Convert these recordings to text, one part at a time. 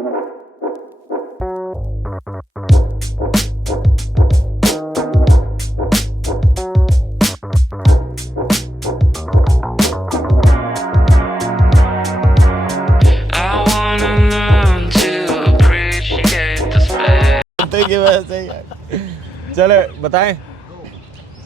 की वजह से चले बताएं।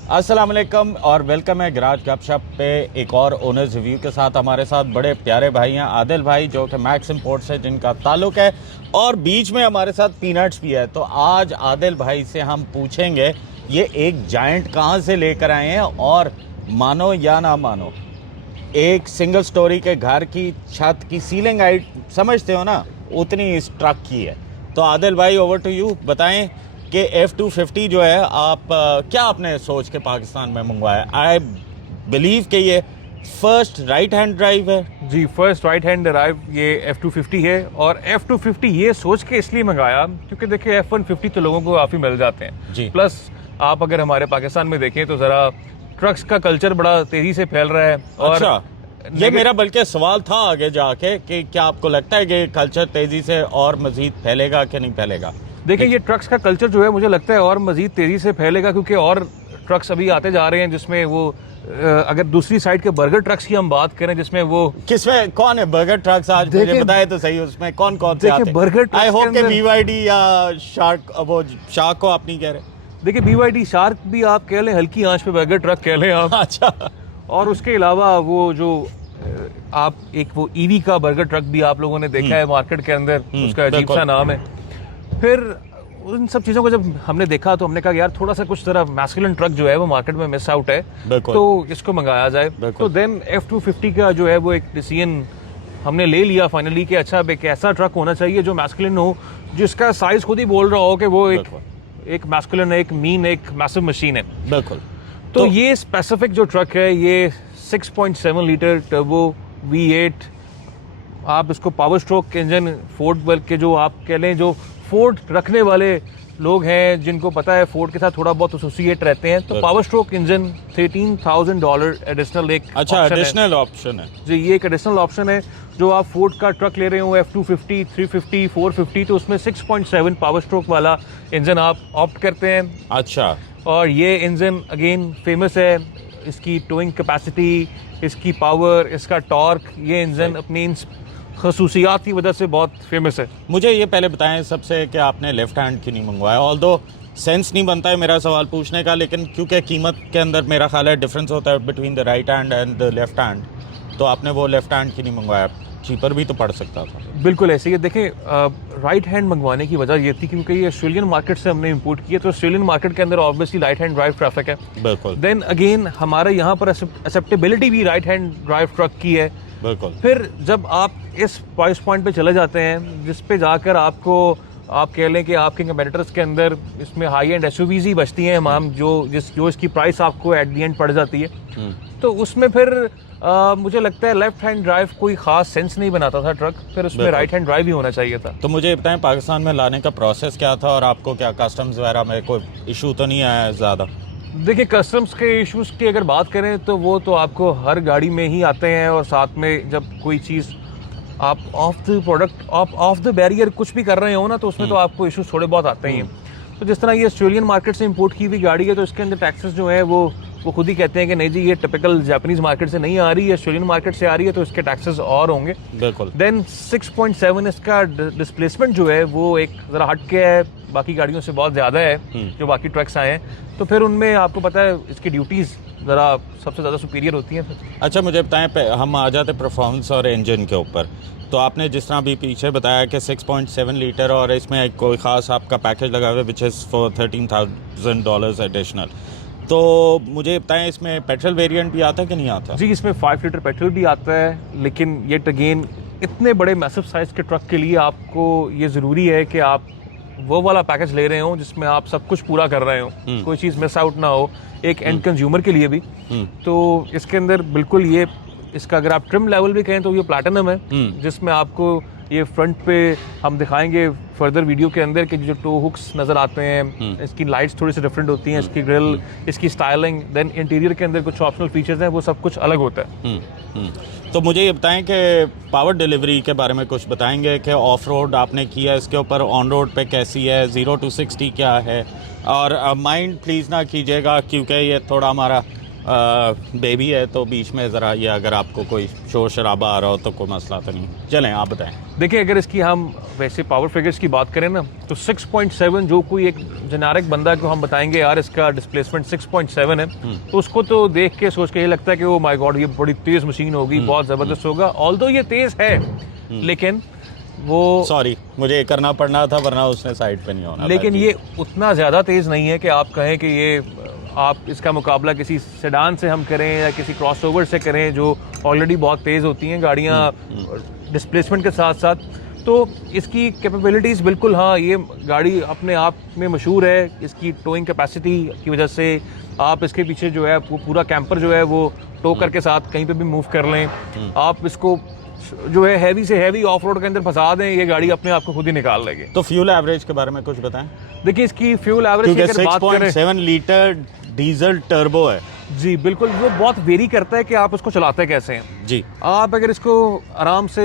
अस्सलाम वालेकुम और वेलकम है गराज गपशप पे एक और ओनर्स रिव्यू के साथ। हमारे साथ बड़े प्यारे भाई हैं आदिल भाई जो कि मैक्स इंपोर्ट्स से जिनका ताल्लुक है, और बीच में हमारे साथ पीनट्स भी है। तो आज आदिल भाई से हम पूछेंगे ये एक जायंट कहाँ से लेकर आए हैं, और मानो या ना मानो एक सिंगल स्टोरी के घर की छत की सीलिंग हाइट समझते हो ना, उतनी इस ट्रक की है। तो आदिल भाई ओवर टू यू, बताएं कि F250 जो है आप क्या आपने सोच के पाकिस्तान में मंगवाया। आई बिलीव कि ये फर्स्ट राइट हैंड ड्राइव है। जी, फर्स्ट राइट हैंड ड्राइव ये F250 है, और F250 ये सोच के इसलिए मंगाया क्योंकि देखिए F150 तो लोगों को काफ़ी मिल जाते हैं जी। प्लस आप अगर हमारे पाकिस्तान में देखें तो ज़रा ट्रक्स का कल्चर बड़ा तेज़ी से फैल रहा है। और अच्छा, ये मेरा बल्कि सवाल था आगे जाके कि क्या आपको लगता है कि कल्चर तेज़ी से और मज़ीद फैलेगा कि नहीं फैलेगा। देखिए ये ट्रक्स का कल्चर जो है मुझे लगता है और मज़ीद तेज़ी से फैलेगा, क्योंकि और ट्रक्स अभी आते जा रहे हैं जिसमें वो अगर दूसरी साइड के बर्गर ट्रक्स की हम बात करें जिसमें वो किसमें कौन है बर्गर ट्रक्स, आज मुझे बताए तो सही उसमें कौन कौन से आते हैं। बर्गर ट्रक्स आई होप कि BYD या शार्क, वो शार्क को आप नहीं कह रहे। देखिए BYD शार्क भी आप कह लें, हल्की आंच पे बर्गर ट्रक कह लें आप। अच्छा, और उसके अलावा वो जो आप एक वो ईवी का बर्गर ट्रक भी आप लोगों ने देखा है मार्केट के अंदर, उसका अजीब सा नाम है। फिर उन सब चीज़ों को जब हमने देखा तो हमने कहा यार थोड़ा सा कुछ तरह मैस्कुलिन ट्रक जो है वो मार्केट में मिस आउट है, तो इसको मंगाया जाए। तो देन F250 का जो है वो एक डिसीजन हमने ले लिया फाइनली कि अच्छा एक ऐसा ट्रक होना चाहिए जो मैस्कुलिन हो, जिसका साइज खुद ही बोल रहा हो कि वो एक मैस्कुलिन, एक मीन, एक मैसिव मशीन है। बिल्कुल। तो ये स्पेसिफिक जो ट्रक है ये 6.7 लीटर टर्बो V8, आप इसको पावर स्ट्रोक इंजन फोर्ड के जो आप कह लें जो फोर्ड रखने वाले लोग हैं जिनको पता है फोर्ड के साथ थोड़ा बहुत एसोसिएट रहते हैं, तो पावर स्ट्रोक इंजन $13,000 एडिशनल एक एडिशनल ऑप्शन है जी। ये एक एडिशनल ऑप्शन है जो आप फोर्ड का ट्रक ले रहे हो F250, 350, 450, तो उसमें 6.7 पावर स्ट्रोक वाला इंजन आप ऑप्ट करते हैं। अच्छा, और ये इंजन अगेन फेमस है, इसकी टोइंग कैपेसिटी, इसकी पावर, इसका टॉर्क, ये इंजन अपनी खसूसियात की वजह से बहुत फेमस है। मुझे ये पहले बताएं सबसे कि आपने लेफ्ट हैंड क्यों नहीं मंगवाया। ऑल्दो सेंस नहीं बनता है मेरा सवाल पूछने का, लेकिन क्योंकि कीमत के अंदर मेरा ख्याल है डिफरेंस होता है between the right hand and the left hand, तो आपने वो लेफ्ट हैंड क्यों नहीं मंगवाया, चीपर भी तो पड़ सकता था। बिल्कुल ऐसे ही देखें, राइट हैंड मंगवाने की वजह ये थी क्योंकि ये ऑस्ट्रेलियन मार्केट से हमने इंपोर्ट किया, तो ऑस्ट्रेलियन मार्केट के अंदर obviously right hand drive traffic है। बिल्कुल। देन अगेन हमारे यहाँ पर एक्सेप्टेबिलिटी भी राइट हैंड ड्राइव ट्रक की है। बिल्कुल। फिर जब आप इस प्राइस पॉइंट पे चले जाते हैं जिस पे जाकर आपको आप कह लें कि आपके कंपेटिटर्स के अंदर इसमें हाई एंड SUVs ही बचती हैं मैम, जो इसकी प्राइस आपको एट दी एंड पड़ जाती है, तो उसमें फिर मुझे लगता है लेफ्ट हैंड ड्राइव कोई खास सेंस नहीं बनाता था ट्रक, फिर उसमें राइट हैंड ड्राइव ही होना चाहिए था। तो मुझे बताएं पाकिस्तान में लाने का प्रोसेस क्या था, और आपको क्या कस्टम्स वगैरह में कोई इशू तो नहीं आया ज़्यादा। देखिए कस्टम्स के इश्यूज की अगर बात करें तो वो तो आपको हर गाड़ी में ही आते हैं, और साथ में जब कोई चीज़ आप ऑफ द बैरियर कुछ भी कर रहे हो ना, तो उसमें तो आपको इश्यूज थोड़े बहुत आते ही हैं। तो जिस तरह ये ऑस्ट्रेलियन मार्केट से इंपोर्ट की हुई गाड़ी है तो इसके अंदर टैक्सेस जो है वो खुद ही कहते हैं कि नहीं जी ये टिपिकल जापानीज मार्केट से नहीं आ रही है, ऑस्ट्रेलियन मार्केट से आ रही है, तो इसके टैक्सेस और होंगे। बिल्कुल। देन 6.7 इसका डिस्प्लेसमेंट जो है वो एक ज़रा हट के है, बाकी गाड़ियों से बहुत ज़्यादा है जो बाकी ट्रक्स आए हैं, तो फिर उनमें आपको पता है इसकी ड्यूटीज़ ज़रा सबसे ज़्यादा सुपीरियर होती हैं। अच्छा मुझे बताएं, हम आ जाते परफॉर्मेंस और इंजन के ऊपर। तो आपने जिस तरह भी पीछे बताया कि 6.7 लीटर और इसमें कोई ख़ास आपका पैकेज लगा हुआ है विच इज़ फॉर $13,000 एडिशनल, तो मुझे बताएं इसमें पेट्रोल वेरिएंट भी आता है कि नहीं आता। जी इसमें 5 लीटर पेट्रोल भी आता है, लेकिन येट अगेन इतने बड़े मैसिव साइज़ के ट्रक के लिए आपको ये ज़रूरी है कि आप वो वाला पैकेज ले रहे हो जिसमें आप सब कुछ पूरा कर रहे हो, कोई चीज़ मिस आउट ना हो, एक एंड कंज्यूमर के लिए भी। तो इसके अंदर बिल्कुल ये इसका अगर आप ट्रिम लेवल भी कहें तो ये प्लैटिनम है, जिसमें आपको ये फ्रंट पे हम दिखाएंगे फर्दर वीडियो के अंदर कि जो टो हुक्स नज़र आते हैं, इसकी लाइट्स थोड़ी सी डिफरेंट होती हैं, इसकी ग्रिल, इसकी स्टाइलिंग, देन इंटीरियर के अंदर कुछ ऑप्शनल फीचर्स हैं, वो सब कुछ अलग होता है। तो मुझे ये बताएं कि पावर डिलीवरी के बारे में कुछ बताएंगे कि ऑफ रोड आपने किया, इसके ऊपर ऑन रोड पे कैसी है, 0 to 60 क्या है। और माइंड प्लीज़ ना कीजिएगा क्योंकि ये थोड़ा हमारा बेबी है, तो बीच में ज़रा ये अगर आपको कोई शोर शराबा आ रहा हो तो कोई मसला तो नहीं। चलें आप बताएं। देखिए, अगर इसकी हम वैसे पावर फिगर्स की बात करें ना, तो 6.7 जो कोई एक जेनेरिक बंदा को हम बताएंगे यार इसका डिस्प्लेसमेंट 6.7 है, तो उसको तो देख के सोच के ये लगता है कि ओ माय गॉड ये बड़ी तेज़ मशीन होगी, बहुत ज़बरदस्त होगा। ऑल्दो ये तेज़ है, लेकिन वो सॉरी मुझे ये करना पड़ना था वरना उसने साइड पे नहीं होना था। लेकिन ये उतना ज़्यादा तेज़ नहीं है कि आप कहें कि ये आप इसका मुकाबला किसी सेडान से हम करें या किसी क्रॉसओवर से करें जो ऑलरेडी बहुत तेज़ होती हैं गाड़ियाँ डिस्प्लेसमेंट के साथ साथ। तो इसकी कैपेबिलिटीज़ बिल्कुल, हाँ, ये गाड़ी अपने आप में मशहूर है इसकी टोइंग कैपेसिटी की वजह से। आप इसके पीछे जो है वो पूरा कैंपर जो है वो टो करके साथ कहीं पे भी मूव कर लें, आप इसको जो है हैवी से हैवी ऑफ रोड के अंदर फंसा दें, ये गाड़ी अपने आप को खुद ही निकाल लेगी। तो फ्यूल एवरेज के बारे में कुछ बताएं। देखिए, इसकी फ्यूल एवरेज की अगर बात करें, 6.7 लीटर डीजल टर्बो है जी बिल्कुल, वो बहुत वेरी करता है कि आप उसको चलाते कैसे हैं जी। आप अगर इसको आराम से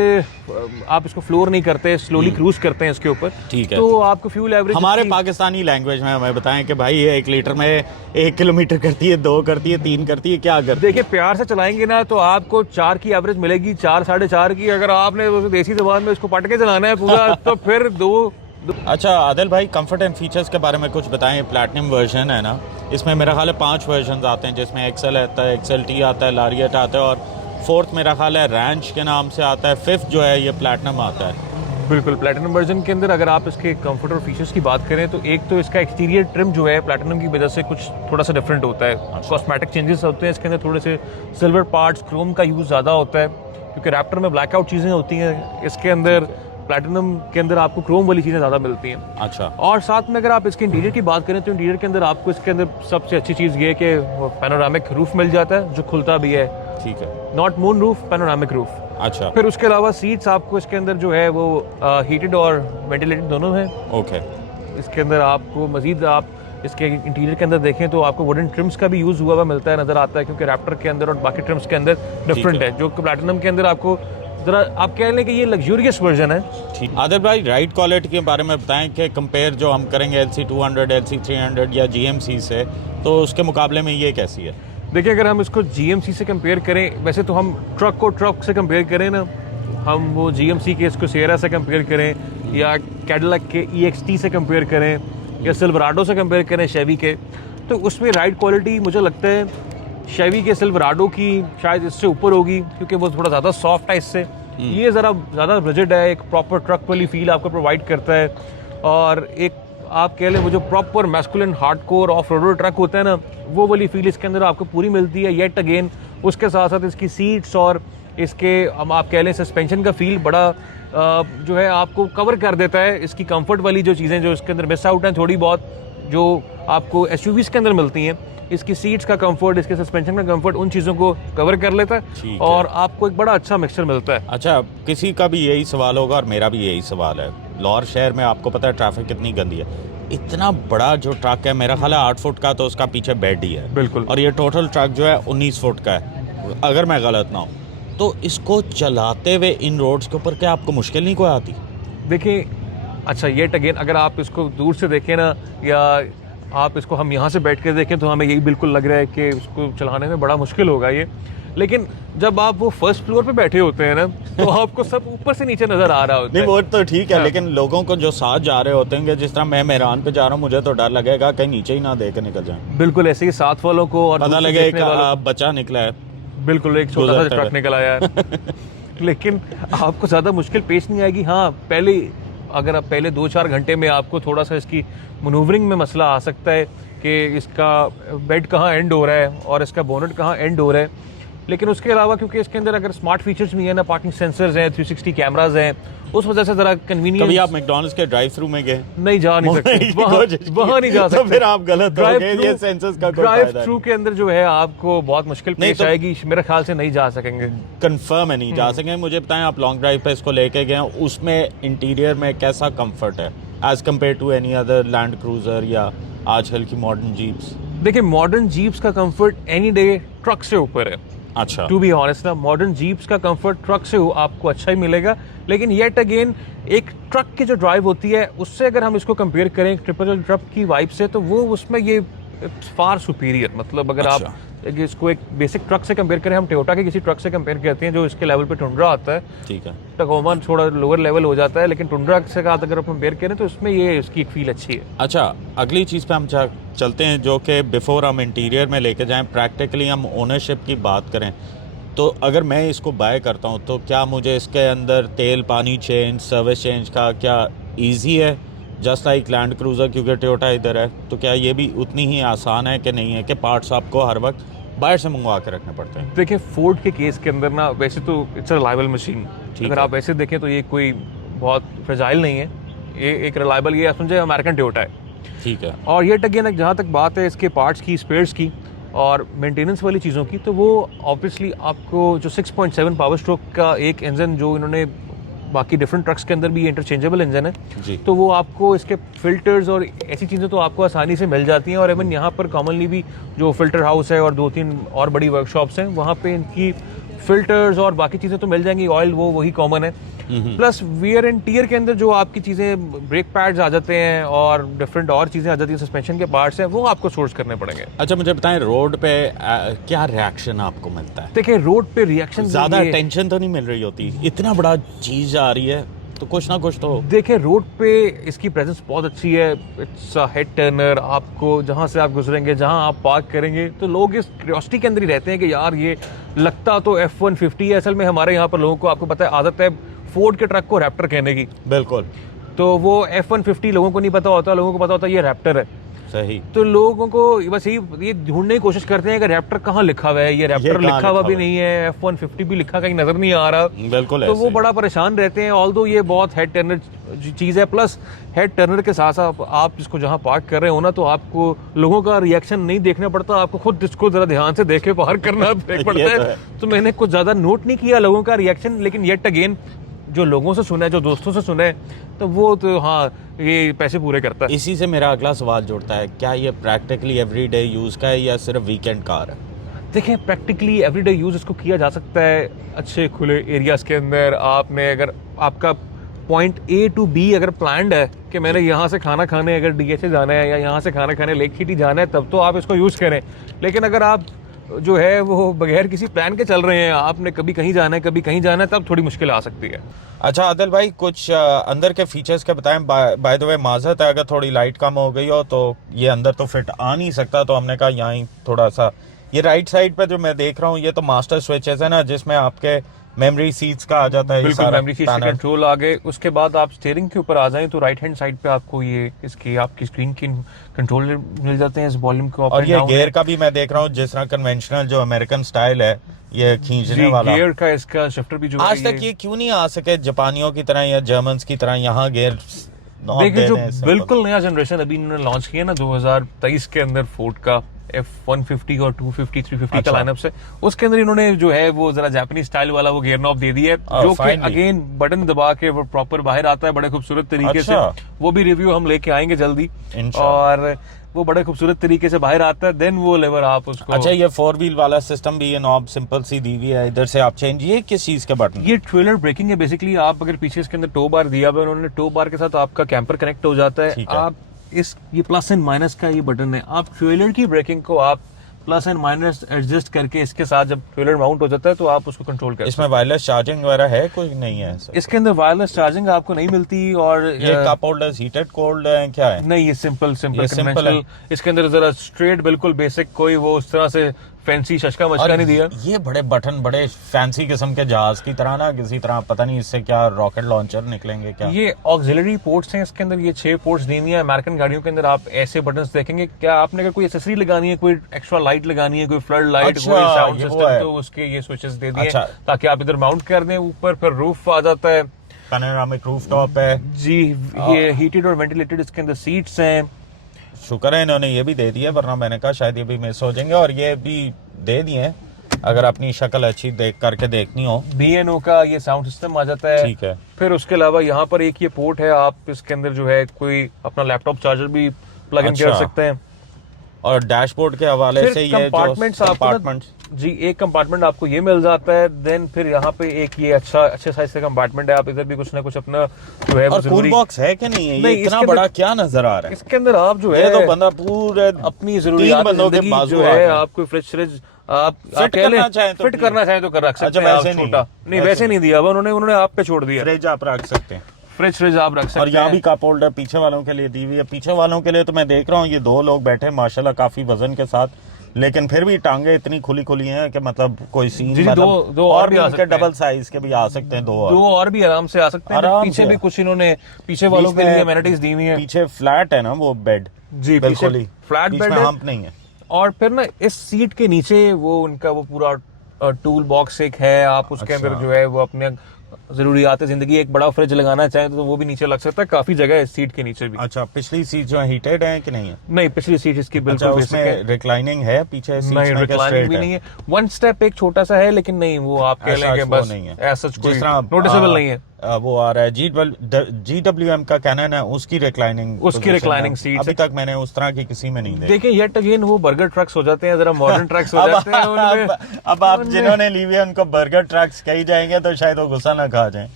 आप इसको फ्लोर नहीं करते, स्लोली क्रूज करते हैं इसके ऊपर, ठीक है, तो आपको फ्यूल एवरेज हमारे पाकिस्तानी लैंग्वेज में हमें बताएं कि भाई ये 1 लीटर में 1 किलोमीटर करती है, 2 करती है, 3 करती है, क्या करती है? देखिए, प्यार से चलाएंगे ना तो आपको 4 की एवरेज मिलेगी, 4 साढ़े 4 की। अगर आपने देसी जबान में इसको पट के चलाना है पूरा तो फिर 2। अच्छा आदिल भाई, कंफर्ट एंड फीचर्स के बारे में कुछ बताएं। प्लैटिनम वर्जन है ना, इसमें मेरा ख्याल है 5 वर्जन आते हैं, जिसमें एक्सेल आता है, एक्सेल टी आता है, लारियट आता है, और 4th मेरा ख्याल है रैंच के नाम से आता है, 5th जो है ये प्लैटिनम आता है। बिल्कुल, प्लैटिनम वर्जन के अंदर अगर आप इसके कंफर्ट और फीचर्स की बात करें तो एक तो इसका एक्सटीरियर ट्रिम जो है प्लैटिनम की वजह से कुछ थोड़ा सा डिफरेंट होता है। कॉस्मेटिक चेंजेस होते हैं इसके अंदर, थोड़े से सिल्वर पार्ट्स, क्रोम का यूज़ ज़्यादा होता है क्योंकि रैप्टर में ब्लैकआउट चीज़ें होती हैं, इसके अंदर प्लैटिनम के अंदर आपको क्रोम वाली चीज़ें ज़्यादा मिलती हैं। अच्छा, और साथ में अगर आप इसके इंटीरियर की बात करें तो इंटीरियर के अंदर आपको इसके अंदर सबसे अच्छी चीज़ ये है कि पैनोरामिक रूफ मिल जाता है जो खुलता भी है। ठीक है, not moon roof, panoramic roof. अच्छा, फिर उसके अलावा सीट्स आपको इसके अंदर जो है वो हीटेड और वेंटिलेटेड दोनों हैं। ओके। इसके अंदर आपको मजीद आप इसके इंटीरियर के अंदर देखें तो आपको वुडन ट्रिम्स का भी यूज़ हुआ हुआ मिलता है, नज़र आता है, क्योंकि रैप्टर के अंदर और बाकी ट्रिम्स के अंदर डिफरेंट है। जो प्लैटिनम के अंदर आपको जरा आप कह लें कि ये लग्जूरियस वर्जन है। ठीक। आदिल भाई, राइड क्वालिटी के बारे में बताएं कि कंपेयर जो हम करेंगे LC200, LC300 या GMC से, तो उसके मुकाबले में ये कैसी है? देखिए, अगर हम इसको GMC से कंपेयर करें, वैसे तो हम ट्रक को ट्रक से कंपेयर करें ना, हम वो GMC के इसको सियरा से कंपेयर करें या कैडिलैक के EXT से कंपेयर करें या सिल्वराडो से कंपेयर करें शेवी के, तो उसमें राइड क्वालिटी मुझे लगता है शेवी के सिल्वराडो की शायद इससे ऊपर होगी क्योंकि वो थोड़ा ज़्यादा सॉफ्ट है इससे। ये ज़रा ज़्यादा रिजिड है, एक प्रॉपर ट्रक वाली फील आपको प्रोवाइड करता है। और एक आप कह लें वो जो proper masculine hardcore off roader truck होता है ना, वो वाली फील इसके अंदर आपको पूरी मिलती है। येट अगेन उसके साथ साथ इसकी सीट्स और इसके हम आप कह लें सस्पेंशन का फील बड़ा जो है आपको कवर कर देता है। इसकी कंफर्ट वाली जो चीज़ें जो इसके अंदर मिस आउट हैं थोड़ी बहुत, जो आपको SUVs के अंदर मिलती हैं, इसकी सीट्स का कंफर्ट, इसके सस्पेंशन का कंफर्ट, उन चीज़ों को कवर कर लेता है और आपको एक बड़ा अच्छा मिक्सचर मिलता है। अच्छा, किसी का भी यही सवाल होगा और मेरा भी यही सवाल है। लाहौर शहर में आपको पता है ट्रैफिक कितनी गंदी है, इतना बड़ा जो ट्रक है, मेरा ख्याल है 8 फुट का, तो उसका पीछे बेड ही है। बिल्कुल। और ये टोटल ट्रक जो है 19 फुट का है, अगर मैं गलत ना हूँ। तो इसको चलाते हुए इन रोड्स के ऊपर क्या आपको मुश्किल नहीं कोई आती? देखिए, अच्छा येट अगेन अगर आप इसको दूर से देखें ना, या आप इसको हम यहाँ से बैठ कर देखें, तो हमें यही बिल्कुल लग रहा है कि उसको चलाने में बड़ा मुश्किल होगा ये। लेकिन जब आप वो फर्स्ट फ्लोर पे बैठे होते हैं ना, तो आपको सब ऊपर से नीचे नजर आ रहा होता है। नहीं, वो तो ठीक है, लेकिन लोगों को जो साथ जा रहे होते हैं, जिस तरह मैं मेहरान पे जा रहा हूँ, मुझे तो डर लगेगा कहीं नीचे ही ना दे के निकल जाए। बिल्कुल ऐसे ही साथ वालों को और पता लगे एक बच्चा निकला है, बिल्कुल एक छोटा सा ट्रक निकल आया है। लेकिन आपको ज़्यादा मुश्किल पेश नहीं आएगी। हाँ, पहले अगर आप पहले 2-4 घंटे में आपको थोड़ा सा इसकी मनूवरिंग में मसला आ सकता है कि इसका बेड कहाँ एंड हो रहा है और इसका बोनट कहाँ एंड हो रहा है। लेकिन उसके अलावा क्योंकि इसके अंदर अगर स्मार्ट फीचर्स भी है ना, पार्किंग सेंसर्स हैं, 360 कैमराज हैं, उस वजह से जरा कन्वीनियंस। कभी आप मैकडॉनल्ड्स के ड्राइव थ्रू में गए? नहीं, जा नहीं सकते वहाँ नहीं जा सकते, तो फिर आप गलत हो गए। ये सेंसर्स का कोई फायदा नहीं। ड्राइव थ्रू के अंदर जो है आपको बहुत मुश्किल पेश आएगी, मेरे ख्याल से नहीं जा सकेंगे। कंफर्म है नहीं जा सकेंगे। मुझे बताएं, आप लॉन्ग ड्राइव पे इसको लेके गए, उसमें इंटीरियर में कैसा कंफर्ट है as compare to any other land cruiser या आजकल की मॉडर्न जीप्स? देखिए, मॉडर्न जीप्स का कंफर्ट एनी डे ट्रक से ऊपर है। अच्छा टू बी ऑनेस्ट ना, मॉडर्न जीप्स का कंफर्ट ट्रक से आपको अच्छा ही मिलेगा, लेकिन येट अगेन एक ट्रक की जो ड्राइव होती है उससे अगर हम इसको कंपेयर करें ट्रिपल ट्रक की वाइब से, तो वो उसमें ये फार सुपीरियर, मतलब अगर अच्छा। आप इसको एक बेसिक ट्रक से कंपेयर करें, हम टोयोटा के किसी ट्रक से कंपेयर करते हैं जो इसके लेवल पे टुंड्रा आता है, ठीक है। टकोमा थोड़ा लोअर लेवल हो जाता है, लेकिन टुंड्रा से साथ अगर आप कंपेयर करें तो इसमें ये इसकी एक फील अच्छी है। अच्छा, अगली चीज़ पे हम चलते हैं, जो कि बिफोर हम इंटीरियर में लेके जाएं, प्रैक्टिकली हम ओनरशिप की बात करें, तो अगर मैं इसको बाय करता हूं तो क्या मुझे इसके अंदर तेल पानी चेंज सर्विस चेंज का क्या इजी है, जस्ट लाइक लैंड क्रूज़र, क्योंकि टोयोटा इधर है, तो क्या ये भी उतनी ही आसान है कि नहीं है कि पार्ट्स आपको हर वक्त बाहर से मंगवा के रखने पड़ते हैं? देखिए फोर्ड के केस के अंदर ना, वैसे तो इट्स अ रिलायबल मशीन, अगर है। आप वैसे देखें तो ये कोई बहुत फ्रेजाइल नहीं है, ये एक रिलायबल, ये समझे अमेरिकन टोयोटा है। ठीक है। और ये अगेन जहाँ तक बात है इसके पार्ट्स की, स्पेयर्स की और मेंटेनेंस वाली चीज़ों की, तो वो ऑब्वियसली आपको जो 6.7 पावर स्ट्रोक का एक इंजन जो इन्होंने, बाकी डिफरेंट ट्रक्स के अंदर भी इंटरचेंजेबल इंजन है जी। तो वो आपको इसके फिल्टर्स और ऐसी चीज़ें तो आपको आसानी से मिल जाती हैं, और इवन यहाँ पर कॉमनली भी जो फिल्टर हाउस है और 2-3 और बड़ी वर्कशॉप्स हैं, वहाँ पे इनकी फिल्टर्स और बाकी चीज़ें तो मिल जाएंगी, ऑयल वो वही कॉमन है। प्लस वियर एंड टीयर के अंदर जो आपकी चीज़ें, ब्रेक पैड्स आ जाते हैं और डिफरेंट और चीज़ें आ जाती हैं, सस्पेंशन के पार्ट्स हैं, वो आपको सोर्स करने पड़ेंगे। अच्छा, मुझे बताएं रोड पे क्या रिएक्शन आपको मिलता है? देखिए रोड पे रिएक्शन ज़्यादा टेंशन तो नहीं मिल रही होती, इतना बड़ा चीज़ आ रही है तो कुछ ना कुछ तो हो। देखिए रोड पे इसकी प्रेजेंस बहुत अच्छी है, इट्स अ हेड टर्नर, आपको जहाँ से आप गुजरेंगे, जहाँ आप पार्क करेंगे, तो लोग इस क्यूरियोसिटी के अंदर ही रहते हैं कि यार ये लगता तो F-150 है, असल में हमारे यहाँ पर लोगों को, आपको पता है आदत है फोर्ड के ट्रक को रैप्टर कहने की, बिल्कुल तो वो F-150 लोगों को नहीं पता होता, लोगों को पता होता है ये रैप्टर है। सही। तो लोगों को बस ये ढूंढने की कोशिश करते हैं कि रैप्टर कहाँ लिखा हुआ है, ये रैप्टर लिखा हुआ भी नहीं है, F-150 भी लिखा कहीं नजर नहीं आ रहा, बिल्कुल तो वो बड़ा परेशान रहते हैं। ऑल्दो ये बहुत हेड टर्नर चीज़ है, प्लस हेड टर्नर के साथ साथ आप इसको जहाँ पार्क कर रहे हो ना, तो आपको लोगों का रिएक्शन नहीं देखना पड़ता, आपको खुद इसको जरा ध्यान से देख के पार्क करना पड़ता है। तो मैंने कुछ ज्यादा नोट नहीं किया लोगों का रिएक्शन, लेकिन येट अगेन जो लोगों से सुना है, जो दोस्तों से सुना है, तो वो तो हाँ ये पैसे पूरे करता है। इसी से मेरा अगला सवाल जुड़ता है, क्या ये प्रैक्टिकली एवरीडे यूज का है या सिर्फ वीकेंड कार है? देखिए प्रैक्टिकली एवरीडे यूज इसको किया जा सकता है अच्छे खुले एरियाज के अंदर। आपने अगर आपका पॉइंट A to B अगर प्लान्ड है कि मैंने यहाँ से खाना खाने अगर DHA जाना है या यहाँ से खाना खाने लेक सिटी जाना है, तब तो आप इसको यूज़ करें। लेकिन अगर आप जो है वो बगैर किसी प्लान के चल रहे हैं, आपने कभी कहीं जाना है कभी कहीं जाना है, तब थोड़ी मुश्किल आ सकती है। अच्छा आदिल भाई, कुछ अंदर के फीचर्स के बताएं। बाय द वे माजरत है अगर थोड़ी लाइट कम हो गई हो, तो ये अंदर तो फिट आ नहीं सकता, तो हमने कहा यहाँ ही थोड़ा सा। ये राइट साइड पे जो मैं देख रहा हूँ, ये तो मास्टर स्विचेस है ना, जिसमें आपके मेमोरी सीट्स का आ जाता है, बिल्कुल मेमोरी सीट्स के कंट्रोल आ गए। उसके बाद आप स्टीयरिंग के ऊपर आ जाएं तो राइट हैंड साइड पे आपको ये इसकी आपकी स्क्रीन की कंट्रोल मिल जाते हैं इस वॉल्यूम को। और ये गियर का भी मैं देख रहा हूँ, जिस तरह कन्वेंशनल जो अमेरिकन स्टाइल है, ये खींचने वाला गियर का इसका शिफ्टर भी जो आज तक ये क्यों नहीं आ सके जापानियों की तरह या जर्मन्स की तरह यहाँ गियर? देखिए जो बिल्कुल नया जनरेशन अभी इन्होंने लॉन्च किया ना 2023 के अंदर फोर्ड का F-150 और 250 350 का लाइनअप से, उसके अंदर इन्होंने जो है वो जरा जापानी स्टाइल वाला वो गियर नॉब दे दिया है, जो कि अगेन बटन दबा के वो प्रॉपर बाहर आता है बड़े खूबसूरत तरीके से। वो भी रिव्यू हम लेके आएंगे जल्दी, और वो बड़े खूबसूरत तरीके से बाहर आता है। देन वो लेवर आप उसको, अच्छा ये 4 व्हील वाला सिस्टम भी, ये नॉब सिंपल सी दी हुई है, इधर से आप चेंज, ये किस चीज के बटन? ये ट्रेलर ब्रेकिंग है बेसिकली। आप अगर पीछे इसके अंदर टो बार दिया हुआ है उन्होंने, टो बार के साथ आपका कैंपर कनेक्ट हो जाता है। आप इस ये प्लस एंड माइनस का ये बटन है, आप ट्रेलर की ब्रेकिंग को आप प्लस एंड माइनस एडजस्ट करके इसके साथ जब ट्रेलर माउंट हो जाता है तो आप उसको कंट्रोल करते हैं। इसमें वायरलेस चार्जिंग वगैरह है कोई? नहीं है इसके अंदर वायरलेस चार्जिंग आपको नहीं मिलती। और ये कप होल्डर्स हीटेड कोल्ड है क्या है? नहीं, ये सिंपल कन्वेंशनल। इसके अंदर जरा स्ट्रेट बिल्कुल बेसिक, कोई वो उस तरह से फैंसी शशका मशका नहीं दिया। ये बड़े बटन बड़े फैंसी किस्म के जहाज की तरह ना, किसी तरह पता नहीं इससे क्या रॉकेट लॉन्चर निकलेंगे क्या? ये ऑक्सिलरी पोर्ट्स हैं इसके अंदर, ये 6 पोर्ट्स दी हुई है। अमेरिकन गाड़ियों के अंदर आप ऐसे बटन्स देखेंगे। क्या आपने अगर कोई एक्सेसरी लगानी है, कोई एक्स्ट्रा लाइट लगानी है, कोई फ्लड लाइट, कोई साउंड सिस्टम, तो उसके ये स्विचेस दे दिए ताकि आप इधर माउंट कर दें। ऊपर फिर रूफ आ जाता है, पैनोरामिक रूफ टॉप है जी। ये हीटेड और वेंटिलेटेड इसके अंदर सीट्स हैं। शुक्र है इन्होंने ये भी दे दिया, वरना मैंने कहा शायद ये भी मिस हो जाएंगे। और ये भी दे दिए अगर अपनी शक्ल अच्छी देख करके देखनी हो। B&O का ये साउंड सिस्टम आ जाता है, ठीक है। फिर उसके अलावा यहाँ पर एक ये पोर्ट है, आप इसके अंदर जो है कोई अपना लैपटॉप चार्जर भी प्लग इन कर सकते हैं। और डैशबोर्ड के हवाले फिर से ये जो कंपार्टमेंट्स आपको ना- कंपार्टमेंट्स जी, एक कंपार्टमेंट आपको ये मिल जाता है। देन फिर यहाँ पे एक ये अच्छे साइज का कंपार्टमेंट है, आप इधर भी कुछ ना कुछ अपना जो है वो और कूल जरूरी बॉक्स है कि नहीं है? ये नहीं, इतना इसके बड़ा अंदर- क्या नजर आ रहा है? इसके अंदर आप जो ये है तो बंदा पूरे अपनी 3 जरूरियात बंदों के जिंदगी बाजू जो आ है गए। आपको फ्रिज आप फिट कह लें करना चाहें तो फिट please। करना चाहें तो कर रख सकते अच्छा, हैं आप वैसे नहीं छोटा है। नहीं वैसे वैसे नहीं दिया हुआ उन्होंने आप पे छोड़ दिया। फ्रिज आप रख सकते हैं फ्रिज आप रख सकते और यहाँ हैं। भी कप होल्डर पीछे वालों के लिए दी हुई है। पीछे वालों के लिए तो मैं देख रहा हूँ ये 2 लोग बैठे हैं माशाल्लाह काफी वजन के साथ, लेकिन फिर भी टांगे इतनी खुली खुली हैं कि मतलब कोई सीन जी, मतलब दो और और भी भी आ उनके सकते हैं। डबल साइज के भी आ सकते हैं, 2 दो और भी आराम से आ सकते हैं। आराम पीछे से। भी कुछ इन्होंने पीछे वालों के लिए एमेनिटीज दी हुई है। पीछे फ्लैट है ना वो बेड, जी, बिल्कुल ही फ्लैट बीच बेड में है। हम्प नहीं है। और फिर ना इस सीट के नीचे वो उनका वो पूरा टूल बॉक्स एक है, आप उसके अच्छा। अंदर जो है वो अपने जरूरियात जिंदगी एक बड़ा फ्रिज लगाना चाहें तो वो भी नीचे लग सकता है। काफी जगह है इस सीट के नीचे भी। अच्छा, पिछली सीट जो है हीटेड है कि नहीं है? नहीं, पिछली सीट इसकी अच्छा, बिल्कुल बेसिक है। उसमें रिक्लाइनिंग है पीछे सीट नहीं, में? रिक्लाइनिंग भी नहीं है। 1 स्टेप एक छोटा सा है, लेकिन नहीं वो आप कह लें कि वो बस नहीं है। ऐसा कोई जिस तरह नोटिसेबल नहीं है। वो आ रहा है GWM का कैनन है, उसकी रिक्लाइनिंग उसकी reclining seats अभी तक मैंने उस तरह की किसी में नहीं देखी। देखिए येट अगेन वो बर्गर ट्रक्स हो जाते हैं, जरा मॉडर्न ट्रक्स हो जाते हैं उनमें। अब आप जिन्होंने ली हुई है उनको बर्गर ट्रक्स कही जाएंगे तो शायद वो गुस्सा ना खा जाए।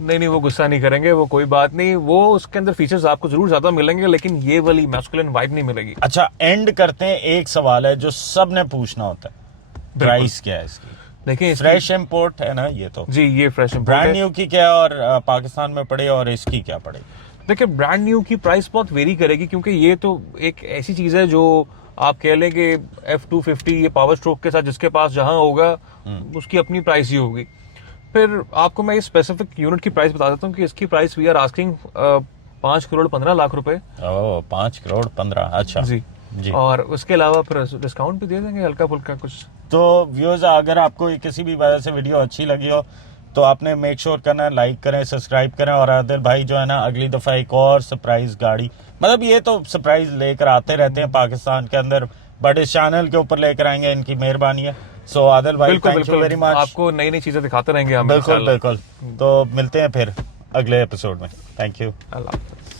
नहीं, वो गुस्सा नहीं करेंगे, वो कोई बात नहीं। वो उसके अंदर फीचर्स आपको जरूर ज्यादा मिलेंगे, लेकिन ये वाली मैस्कुलिन वाइब नहीं मिलेगी। अच्छा, एंड करते हैं। एक सवाल है जो सबने पूछना होता है, प्राइस क्या है इसकी? देखिए फ्रेश इंपोर्ट है ना ये तो? जी, ये फ्रेश ब्रांड न्यू की क्या और पाकिस्तान में पड़े और इसकी क्या पड़ेगी? देखिए ब्रांड न्यू की प्राइस बहुत वेरी करेगी, क्योंकि ये तो एक ऐसी चीज है जो आप कह लें कि F250 ये पावर स्ट्रोक के साथ जिसके पास जहां होगा उसकी अपनी प्राइस ही होगी। फिर आपको मैं इस स्पेसिफिक यूनिट की प्राइस बता देता हूँ कि इसकी price we are asking 5 crore 15 lakh रुपए। 5 करोड़ 15। अच्छा जी, और उसके अलावा फिर डिस्काउंट भी दे देंगे हल्का फुल्का कुछ। तो व्यूअर्स, अगर आपको किसी भी वजह से वीडियो अच्छी लगी हो तो आपने मेक श्योर करना है लाइक करें, सब्सक्राइब करें। और आदिल भाई जो है ना अगली दफा एक और सरप्राइज गाड़ी, मतलब ये तो सरप्राइज लेकर आते रहते हैं पाकिस्तान के अंदर, बट इस चैनल के ऊपर लेकर आएंगे, इनकी मेहरबानी है। सो आदिल भाई, थैंक यू वेरी मच। आपको नई नई चीजें दिखाते रहेंगे हम। बिल्कुल बिल्कुल। तो मिलते हैं फिर अगले एपिसोड में। Thank you. अल्लाह हाफ़िज़।